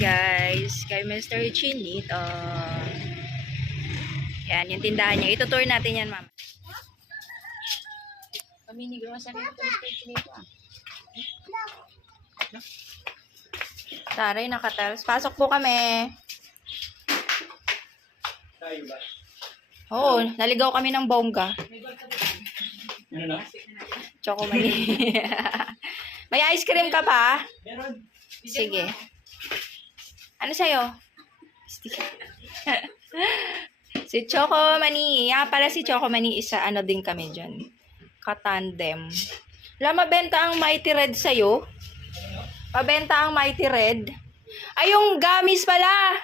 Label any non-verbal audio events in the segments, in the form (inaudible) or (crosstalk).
guys, kay Mr. Chinito. Yan, yung tindahan niya. Itutour natin yan, ma'am. Kami ni grocery ito, Mr. Chinito. ah. Taray, nakatals. Pasok po kami. Tayo ba? Oo, naligaw kami ng bongga. Ano na? Choco mani. (laughs) May ice cream ka pa? Meron. Sige. Ano sa'yo? (laughs) si Choco Mani. Yan pala si Choco Mani. Isa ano din kami dyan. Katandem. Wala mabenta ang Mighty Red sa'yo. Mabenta ang Mighty Red. Ay, yung gamis pala.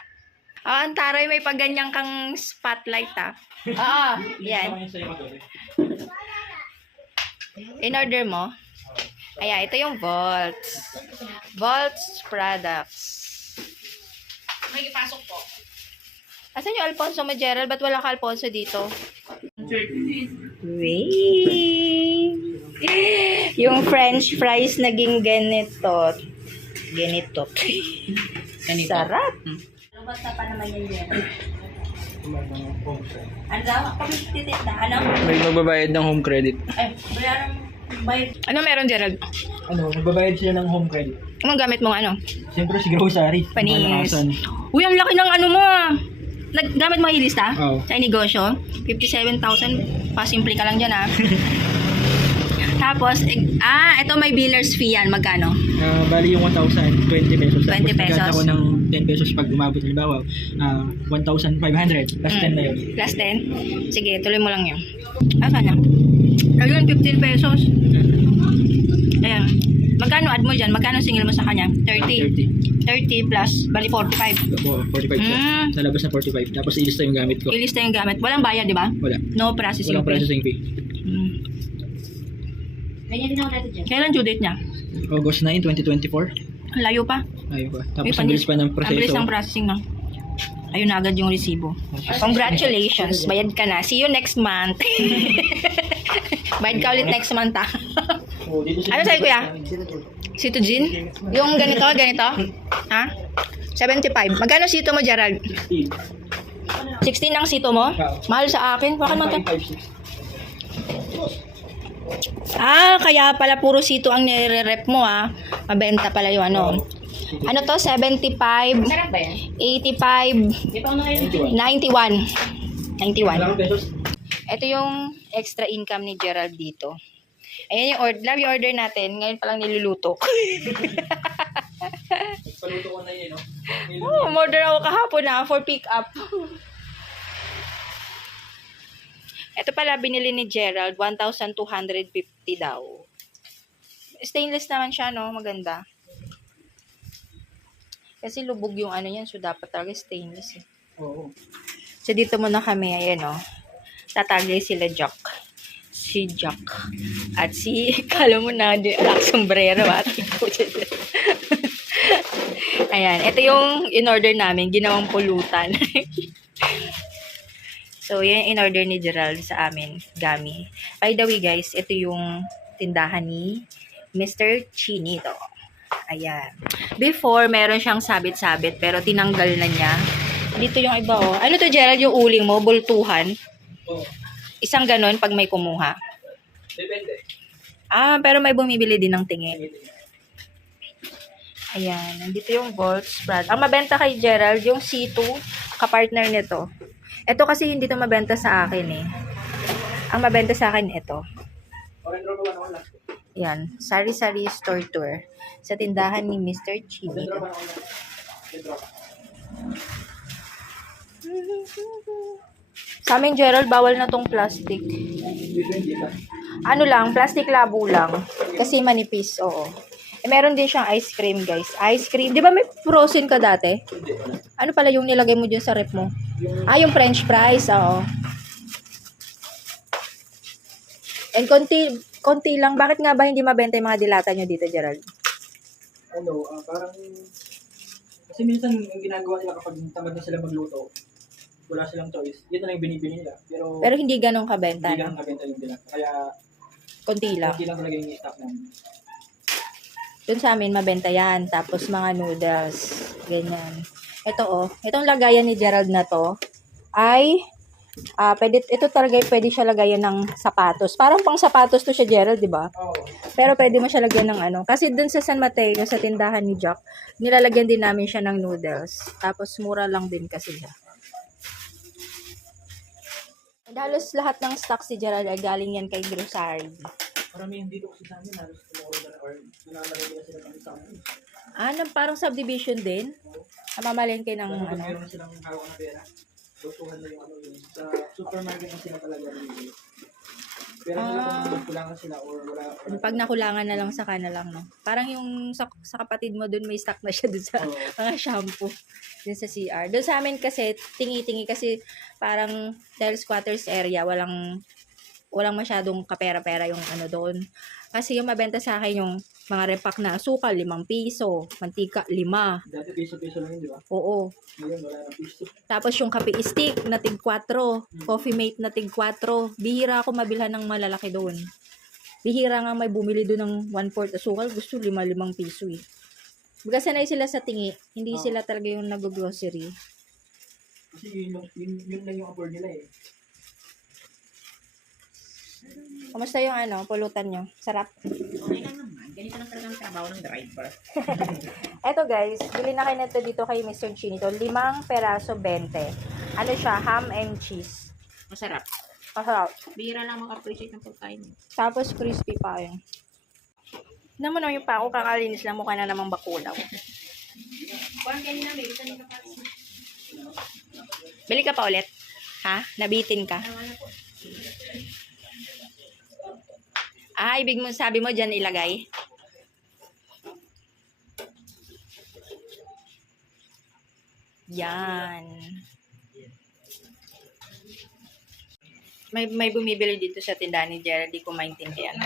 Ah, ang taray may pagganyan kang spotlight ah. Oo, yan. Sama niya sa'yo matuloy. In order mo? Ayan, ito yung Volts. Volts products. May ipasok po. Asan yung Alfonso mo, Gerald? Ba't wala ka Alfonso dito? Wait. Yung french fries naging ganito. Ganito. Ganito. Sarap. Basta pa naman yun yan. Ano daw? Kami titinda. Ano? May magbabayad ng home credit. Ay, bayaran mo. Bayad. Ano meron, Gerald? Ano, magbabayad sila ng home credit. Anong gamit mo ano? Siyempre si grocery. Panis. Malakasan. Uy, ang laki ng ano mo ah. Naggamit mo ilista? Oo. Sa negosyo? 57,000. Pasimple ka lang dyan ah. (laughs) Tapos, eh, ah, ito may biller's fee yan. Magkano? Ah, bali yung 1,000, 20 pesos. 20 Tapos pesos. nagkata ko ng 10 pesos pag umabot. Halimbawa, ah 1,500. Plus 10 na yun. Plus 10? Sige, tuloy mo lang yun. Ah, sana? Ayun, 15 pesos. Ayan. Magkano add mo dyan? Magkano singil mo sa kanya? 30. 30. 30 plus, bali 45. Oo, 45 siya. Mm. Nalabas na 45. Tapos ilista yung gamit ko. Ilista yung gamit. Walang bayad, di ba? Wala. No processing Walang fee. processing fee. Mm. Kailan due date niya? August 9, 2024. Layo pa. Ayun pa. Tapos ang bilis pa ng Ang bilis proseso. ng processing na. Ayun na agad yung resibo. Congratulations. Bayad ka na. See you next month. (laughs) Bayad ka ulit next month ah. Oh, Ano sa'yo, kuya? Sito Jean? Yung ganito, ganito? Ha? 75. Magkano sito mo, Gerald? 16. 16 ang sito mo? Mahal sa akin. Bakit man 5, 6. Ah, kaya pala puro sito ang nire-rep mo ah. Mabenta pala yung ano. Ano to? 75, Sarap ba yan? 85, Di pa ako ngayon. 91. 91. Ilang pesos? Ito yung extra income ni Gerald dito. Ayan yung order. Love yung order natin. Ngayon palang niluluto. (laughs) Paluto ko na yun, no? oh, umorder ako kahapon na for pick up. Ito pala binili ni Gerald. 1,250 daw. Stainless naman siya, no? Maganda. Kasi lubog yung ano yan. So, dapat talaga stainless. Eh. Oo. So, dito muna kami. Ayan, o. Tatagay sila Jack. Si Jack. At si, (laughs) kala mo na, alak sombrero. At (laughs) Ayan. Ito yung in-order namin. Ginawang pulutan. (laughs) so, yan in-order ni Gerald sa amin. Gami. By the way, guys, ito yung tindahan ni Mr. Chinito. Ayan. Before, meron siyang sabit-sabit, pero tinanggal na niya. Dito yung iba, oh. Ano to, Gerald, yung uling mo? Bultuhan? Oo. Isang ganon pag may kumuha. Depende. Ah, pero may bumibili din ng tingin. Ayan, nandito yung Volts brand. Ang mabenta kay Gerald, yung C2, kapartner nito. Ito kasi hindi to mabenta sa akin eh. Ang mabenta sa akin ito. Yan, Sari Sari Store Tour sa tindahan ni Mr. Ka. Sa amin, Gerald, bawal na tong plastic. Ano lang, plastic labo lang. Kasi manipis, oo. Eh, meron din siyang ice cream, guys. Ice cream. Di ba may frozen ka dati? Ano pala yung nilagay mo dyan sa rep mo? Ah, yung french fries, oo. And konti, konti lang. Bakit nga ba hindi mabenta yung mga dilata nyo dito, Gerald? Ano, ah, parang... Kasi minsan yung ginagawa nila kapag tamad na sila magluto, wala silang choice. Yun na lang yung binibili nila. Pero, Pero hindi ganong kabenta, hindi no? nabenta yung nila. Kaya, Konti lang. hindi lang talaga yung stock namin. Dun sa amin, mabenta yan. Tapos mga noodles. Ganyan. Ito oh. Itong lagayan ni Gerald na to ay ah pwede, ito talaga pwede siya lagayan ng sapatos. Parang pang sapatos to siya, Gerald, di ba? Oo. Pero pwede mo siya lagyan ng ano. Kasi dun sa San Mateo, sa tindahan ni Jack, nilalagyan din namin siya ng noodles. Tapos mura lang din kasi siya. And halos lahat ng stock si Gerald ay galing yan kay Grocery. Marami yung dito kasi sa amin, halos tumuro na or nangangalagay na sila kami sa amin. Ah, parang subdivision din? Namamalengke ng Ano, ano? meron silang hawak na pera. Lutuhan na yung ano yun. Sa supermarket na sila talaga rin Pero Ah. kung kulangan sila or wala. wala Pag nakulangan na lang sa na lang, no? Parang yung sa, sa kapatid mo dun, may stock na siya dun sa Oo. (laughs) mga shampoo. Dun sa CR. Dun sa amin kasi, tingi-tingi kasi parang dahil squatters area, walang walang masyadong kapera-pera yung ano doon. Kasi yung mabenta sa akin yung mga repak na asukal, limang piso, mantika, lima. Dati piso-piso lang yun, di ba? Oo. Ngayon wala na piso. Tapos yung kape stick na tig 4, coffee mate na tig 4. Bihira ako mabilhan ng malalaki doon. Bihira nga may bumili doon ng 1 fourth asukal, gusto 5 limang piso eh. Baga sanay sila sa tingi, hindi Oh. sila talaga yung nag-grocery. Kasi yun, yung- yun, yun lang yung afford nila eh. Kamusta yung ano, pulutan nyo? Sarap. Okay lang naman. Ganito lang talaga ang trabaho ng driver. (laughs) Eto guys, bili na kayo nito dito kay Mr. Chinito. Limang peraso 20. Ano siya? Ham and cheese. Masarap. Masarap. Bira lang maka-appreciate ng pagkain. Tapos crispy pa yun. Naman naman yung pako, kakalinis lang mukha na namang bakulaw. (laughs) Kuhan kanina, may isa nito pa. Bili ka pa ulit? Ha? Nabitin ka? Ah, ibig mo sabi mo dyan ilagay? Yan. May may bumibili dito sa tindahan ni Gerald, di ko maintindihan.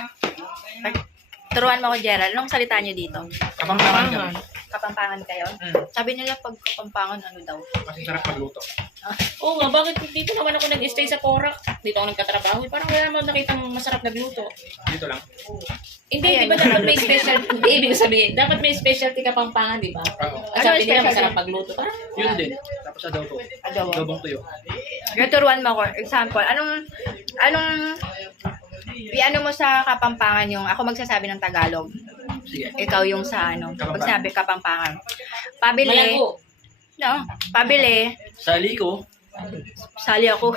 Pag- Turuan mo ko, Gerald. Anong salita niyo dito? Kapangpangan kami. Kapampangan kayo? Hmm. Sabi nila pag kapampangan, ano daw? Kasi sarap pagluto. (laughs) Oo nga, bakit dito naman ako nag-stay sa Korak? Dito ako nagkatrabaho. Parang wala naman nakita masarap nagluto. Dito lang. Hindi, di ba dapat may special, (laughs) hindi, ibig sabihin, dapat may specialty ka pang pangan, di ba? Oo. At Ano sabi nila specialty? masarap pagluto. Parang, Yun din. Tapos adobo. Adobo. Adobong tuyo. Turuan mo ko, example, anong, anong, i-ano mo sa Kapampangan yung, ako magsasabi ng Tagalog, Sige. ikaw yung sa ano, Kapampangan. magsabi Kapampangan. Pabili, malago. no, pabili, Sa liko. sali ako.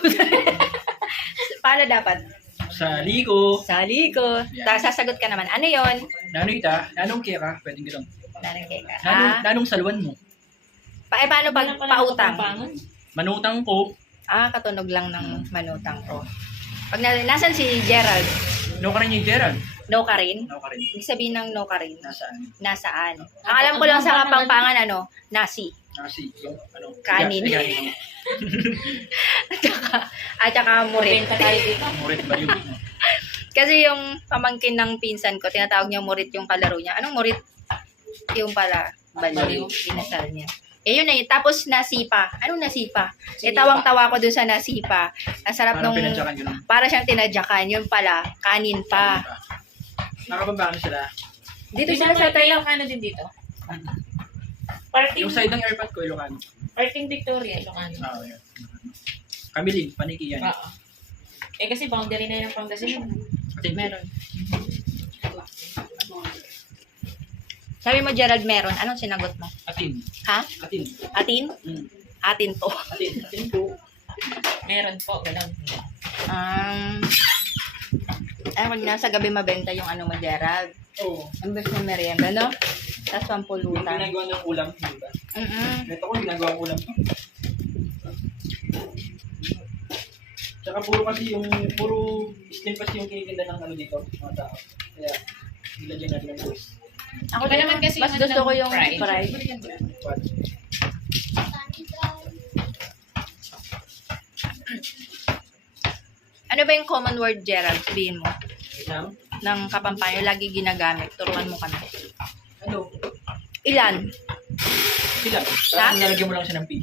(laughs) Paano dapat? Sa liko. Sali ko. Tapos sasagot ka naman, ano yon? Nanong ita. Nanong kira. Pwedeng gano'n. Narangkay ka. Nanong, Ah, nanong salwan mo. pa, eh, paano pag pautang? Manutang ko. Ah, katunog lang ng manutang ko. Pag na, nasan si Gerald? No ka rin yung Gerald. No ka rin? No ka rin. Ibig sabihin ng no ka rin. Nasaan? Nasaan? Ang alam ko lang sa Kapampangan, ano, nasi. Nasi. Yung ano. Kanin. Sigahin mo. (laughs) At saka, at saka murit. Murit ba yun? Kasi yung pamangkin ng pinsan ko, tinatawag niya murit yung kalaro niya. Anong murit? Yung pala, baliw. Inasal niya. Eh, yun na yun. Tapos nasipa. Anong nasipa? Eh, Sinipa. tawang-tawa ko dun sa nasipa. Ang sarap Parang nung... pinadyakan gano'n. Para siyang tinadyakan. Yun pala, kanin pa. Nakapambangan sila. Dito sila sa tayo. Ilocano din dito. Parting, Yung side ng airpot ko, Ilocano. parting Victoria, Ilocano. Oo, yun. Kamiling, paniki yan. Oo. Eh kasi boundary na yun ng Pangasinan. Kasi meron. Sabi mo, Gerald, meron. Anong sinagot mo? Atin. Ha? Atin. Atin? Mm. Atin to. Atin. Atin po. Meron po, ganun. Um, ay, pag nasa gabi mabenta yung ano mo, Gerald. Oo. Ang best na merienda, no? Tapos Yung pampulutan. ginagawa ng ulam, di ba? Mm-mm. Ito ko, ginagawa ng ulam. Tsaka puro kasi yung, puro slim kasi yung kinikinda ng ano dito, mga tao. Kaya, nilagyan natin ng sauce. Ako Iba naman kasi mas yung gusto ko ano, yung fried. fried. Ano ba yung common word, Gerald? Sabihin mo. Isang? Ng kapampanyo, lagi ginagamit. Turuan mo kami. Ano? Ilan? Pilan. Tapos nalagyan mo lang siya ng pi.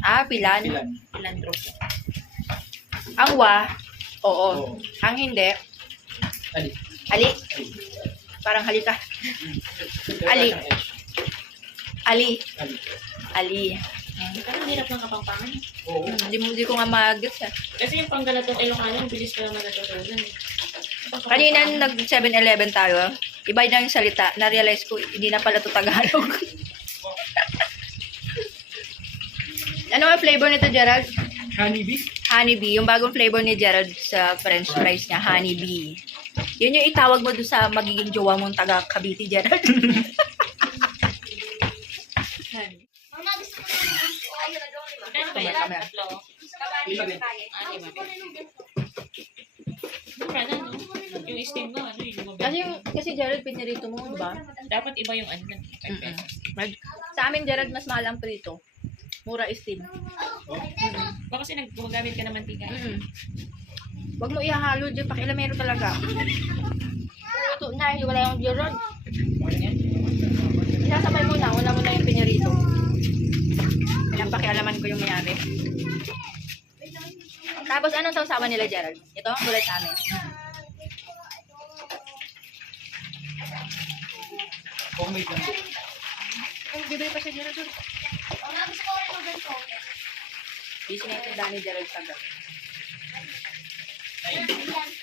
Ah, pilan. Pilan. Landro. Ang wa, oo. Oo. Ang hindi, Ali. ali. Parang halika. Ali. Ali. Ali. Parang hirap ng kapangpangan. Oo. Hmm, Hindi mo di ko nga mag-gets eh. Kasi yung panggalatong Ilocano, ang bilis ko naman natutunan. eh. Kanina nag 7-Eleven tayo, iba na yung salita. Na-realize ko, hindi na pala to Tagalog. (laughs) ano ang flavor nito, Gerald? Honeybee? Honeybee. Yung bagong flavor ni Gerald sa french fries niya, honeybee. Yun yung itawag mo doon sa magiging jowa mong taga Cavite, Gerald. (laughs) Ano ba yan? Kami. Tatlo. Lima din. Ah, lima din. Mura na, no? Yung steam mo, ano, yung lumabas. kasi yung, kasi Gerald, pinirito mo, di ba? Dapat iba yung ano Mm-mm. Mag- Sa amin, Gerald, mas mahal ang prito. Mura steam. Baka kasi nag- gumagamit ka ng mantika. Mm. Huwag mo ihahalo dyan, pakilamero talaga. Ito na, wala yung Gerald. Isasabay mo na, una mo na yung pinirito. Kaya pakialaman ko yung mayari. Tapos anong sausawan nila, Gerald? Ito, gulay sa amin. Homemade lang. Ay, bibili pa siya, Gerald. Busy na yung tindahan ni Gerald sa gabi. Thank you.